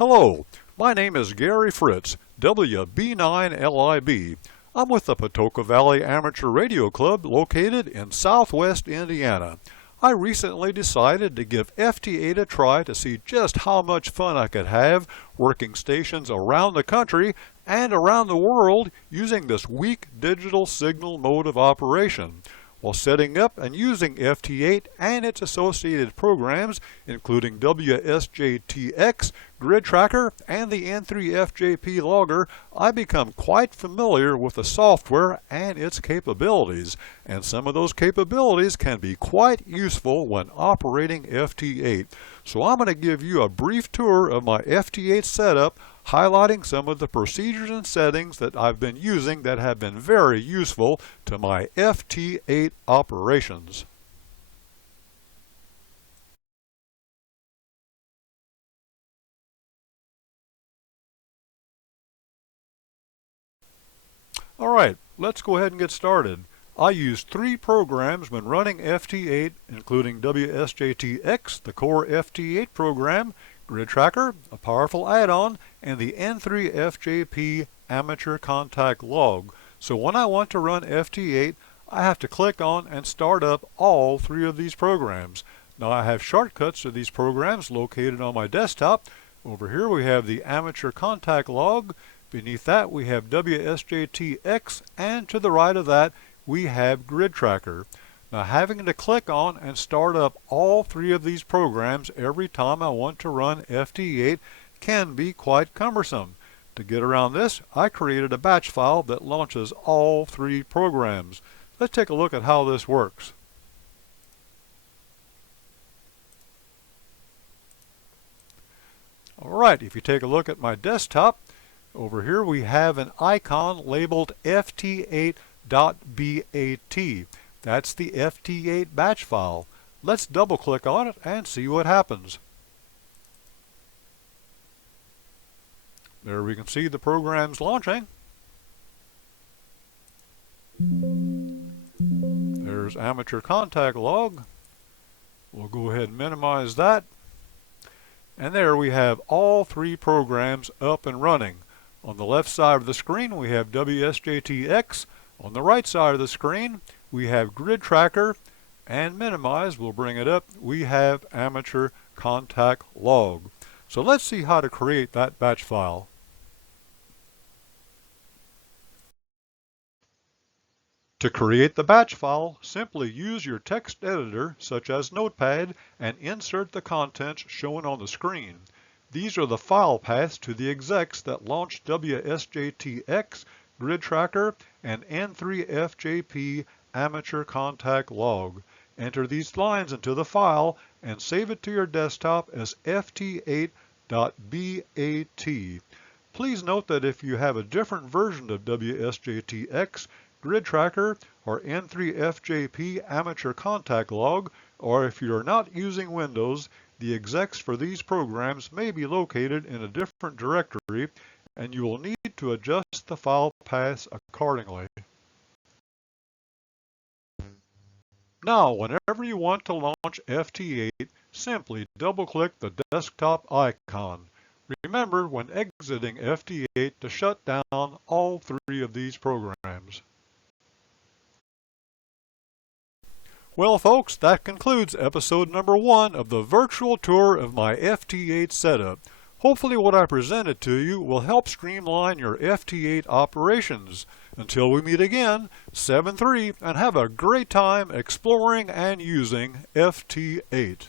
Hello, my name is Gary Fritz, WB9LIB. I'm with the Patoka Valley Amateur Radio Club located in southwest Indiana. I recently decided to give FT8 a try to see just how much fun I could have working stations around the country and around the world using this weak digital signal mode of operation, while setting up and using FT8 and its associated programs, including WSJT-X, GridTracker, and the N3FJP logger. I become quite familiar with the software and its capabilities, and some of those capabilities can be quite useful when operating FT8. So I'm going to give you a brief tour of my FT8 setup, highlighting some of the procedures and settings that I've been using that have been very useful to my FT8 operations. Alright, let's go ahead and get started. I use 3 programs when running FT8, including WSJT-X, the core FT8 program, GridTracker, a powerful add-on, and the N3FJP Amateur Contact Log. So when I want to run FT8, I have to click on and start up all 3 of these programs. Now I have shortcuts to these programs located on my desktop. Over here we have the Amateur Contact Log. Beneath that we have WSJT-X, and to the right of that we have GridTracker. Now having to click on and start up all 3 of these programs every time I want to run FT8 can be quite cumbersome. To get around this, I created a batch file that launches all 3 programs. Let's take a look at how this works. Alright, if you take a look at my desktop, over here we have an icon labeled FT8.bat. That's the FT8 batch file. Let's double click on it and see what happens. There we can see the programs launching. There's Amateur Contact Log. We'll go ahead and minimize that. And there we have all 3 programs up and running. On the left side of the screen we have WSJT-X. On the right side of the screen we have GridTracker, and minimize, we'll bring it up, we have Amateur Contact Log. So let's see how to create that batch file. To create the batch file, simply use your text editor such as Notepad and insert the contents shown on the screen. These are the file paths to the execs that launch WSJT-X, GridTracker, and N3FJP Amateur Contact Log. Enter these lines into the file and save it to your desktop as FT8.bat. Please note that if you have a different version of WSJT-X, GridTracker, or N3FJP Amateur Contact Log, or if you are not using Windows, the execs for these programs may be located in a different directory, and you will need to adjust the file paths accordingly. Now, whenever you want to launch FT8, simply double-click the desktop icon. Remember, when exiting FT8, to shut down all 3 of these programs. Well folks, that concludes episode number 1 of the virtual tour of my FT8 setup. Hopefully what I presented to you will help streamline your FT8 operations. Until we meet again, 7-3, and have a great time exploring and using FT8.